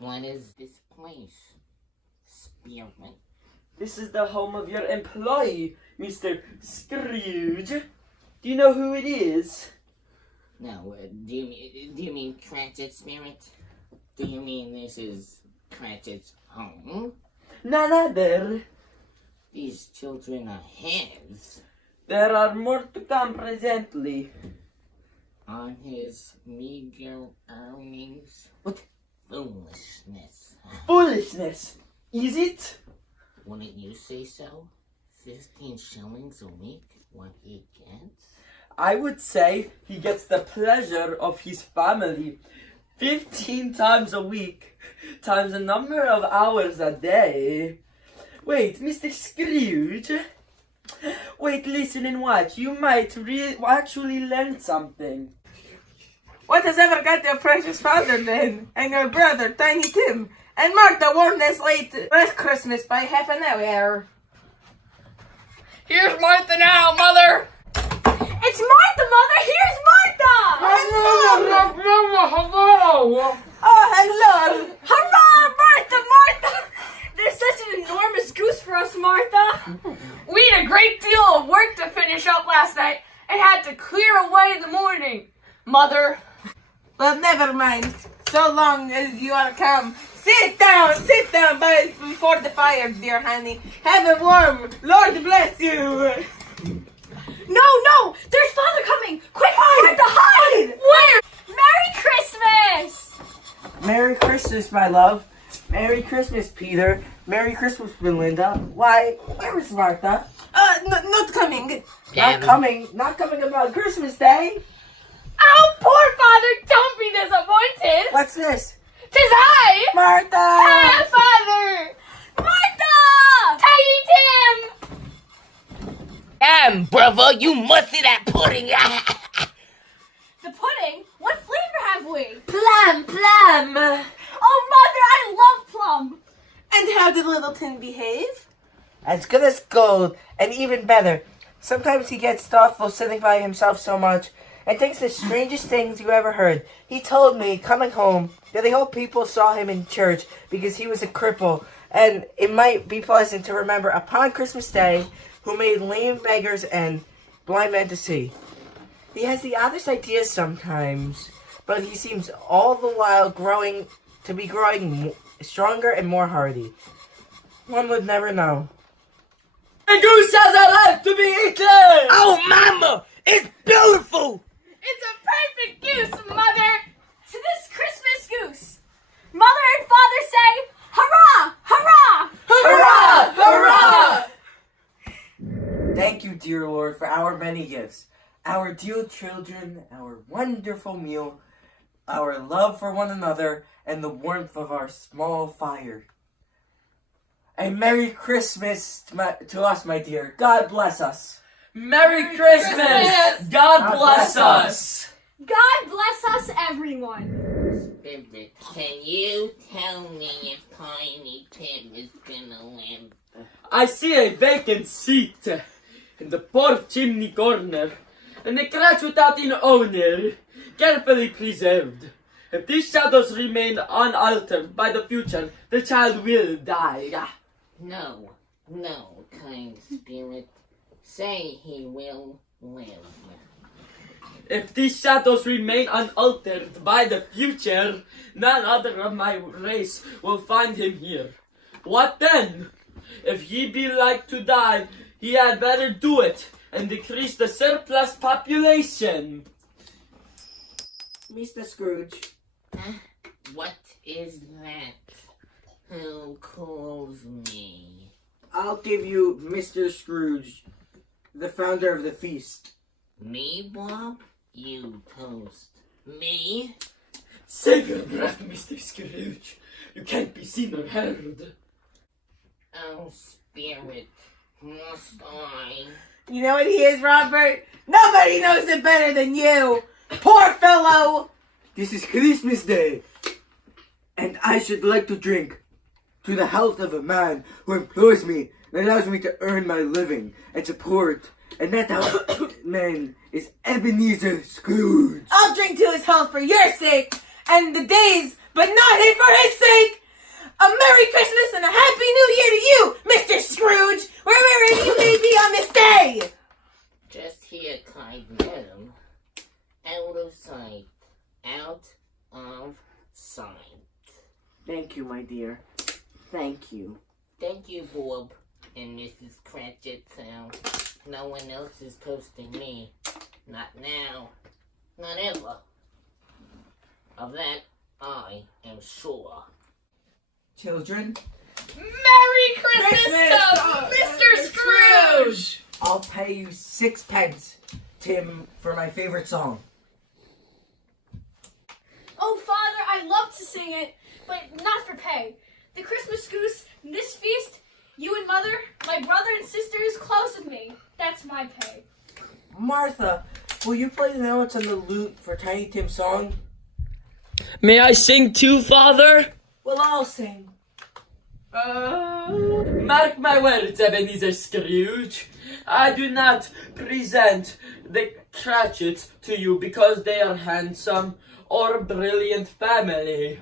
What is this place, Spearmint? This is the home of your employee, Mr. Scrooge. Do you know who it is? No, do you mean Cratchit, Spirit? Do you mean this is Cratchit's home? None other. These children are his. There are more to come presently. On his meager earnings. What foolishness. Foolishness, is it? Wouldn't you say so? 15 shillings a week, what he gets? I would say he gets the pleasure of his family 15 times a week, times the number of hours a day. Wait, Mr. Scrooge? Wait, listen and watch. You might actually learn something. What has ever got your precious father then, and your brother, Tiny Tim, and Martha warned us late last Christmas by half an hour? Here's Martha now, Mother! It's Martha, Mother! Here's Martha! Hello! Oh, hello! Hurrah, Martha! There's such an enormous goose for us, Martha! We had a great deal of work to finish up last night and had to clear away in the morning. Mother. Well, never mind. So long as you are come. Sit down before the fire, dear honey. Have it warm. Lord bless you. No! There's Father coming! Quick, Martha, hide! Where? Merry Christmas! Merry Christmas, my love. Merry Christmas, Peter. Merry Christmas, Belinda. Why, where is Martha? Not coming. Not coming about Christmas Day. Oh, poor Father, don't be disappointed. What's this? 'Tis I! Martha! Ah, Father! Martha! Tiny Tim! Damn, brother, you must see that pudding. The pudding? What flavor have we? Plum. Oh, Mother, I love plum! And how did Littleton behave? As good as gold, and even better. Sometimes he gets thoughtful sitting by himself so much, and thinks the strangest things you ever heard. He told me, coming home, that the whole people saw him in church because he was a cripple, and it might be pleasant to remember upon Christmas Day who made lame beggars and blind men to see. He has the oddest ideas sometimes, but he seems all the while growing stronger and more hardy. One would never know. The goose has arrived to be eaten! Oh, Mama, it's beautiful. It's a perfect goose, Mother! To this Christmas goose! Mother and Father say, hurrah! Hurrah! Hurrah! Hurrah! Thank you, dear Lord, for our many gifts. Our dear children, our wonderful meal, our love for one another, and the warmth of our small fire. And Merry Christmas to us, my dear. God bless us. Merry Christmas! God bless us! God bless us, everyone! Spirit, can you tell me if Tiny Tim is gonna live? I see a vacant seat in the poor chimney corner, and a crutch without an owner, carefully preserved. If these shadows remain unaltered by the future, the child will die. No, kind spirit. Say he will live. If these shadows remain unaltered by the future, none other of my race will find him here. What then? If he be like to die, he had better do it and decrease the surplus population. Mr. Scrooge. Huh? What is that? Who calls me? I'll give you Mr. Scrooge, the founder of the feast. Me, Bob? You toast me? Save your breath, Mr. Scrooge. You can't be seen or heard. Oh, spirit, must I? You know what he is, Robert? Nobody knows it better than you! Poor fellow! This is Christmas Day, and I should like to drink to the health of a man who employs me and allows me to earn my living and support. And that man is Ebenezer Scrooge. I'll drink to his health for your sake, and the days, but not for his sake! Merry Christmas and a Happy New Year to you, Mr. Scrooge, wherever you may be on this day. Just here, kind madam. Out of sight. Out of sight. Thank you, my dear. Thank you. Thank you, Bob and Mrs. Cratchit. No one else is posting me. Not now. Not ever. Of that, I am sure. Children, Merry Christmas to Mr. Scrooge! I'll pay you 6 pence, Tim, for my favorite song. Oh, Father, I love to sing it, but not for pay. The Christmas goose, this feast, you and Mother, my brother and sisters, close with me. That's my pay. Martha, will you play the notes on the lute for Tiny Tim's song? May I sing too, Father? We'll all sing. Mark my words, Ebenezer Scrooge. I do not present the Cratchits to you because they are handsome or brilliant family.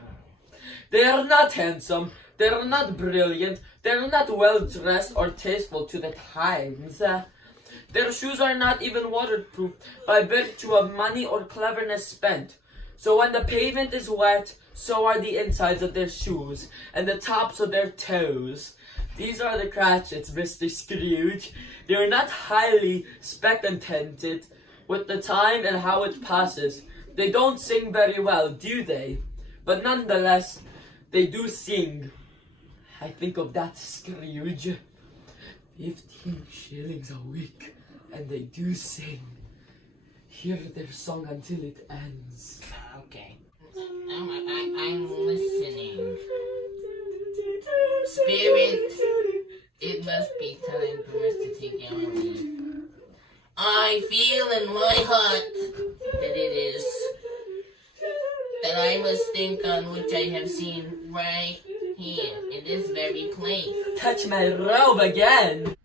They are not handsome, they are not brilliant, they are not well dressed or tasteful to the times. Their shoes are not even waterproof by virtue of money or cleverness spent. So when the pavement is wet, so are the insides of their shoes and the tops of their toes. These are the Cratchits, Mr. Scrooge. They are not highly speculated with the time and how it passes. They don't sing very well, do they? But nonetheless, they do sing. I think of that, Scrooge. 15 shillings a week, and they do sing. Hear their song until it ends. Okay. I'm listening. Spirit, it must be time for us to take our leave. I feel in my heart that it is. That I must think on which I have seen right here in this very place. Touch my robe again.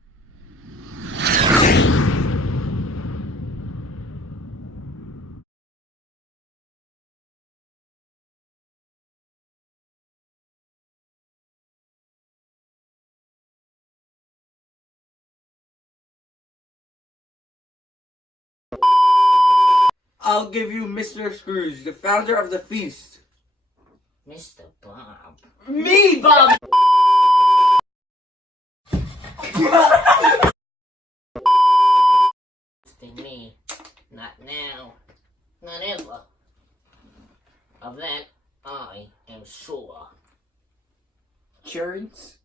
I'll give you Mr. Scrooge, the founder of the feast. Mr. Bob. Me, Bob! Me. Not now. Not ever. Of that, I am sure. Insurance?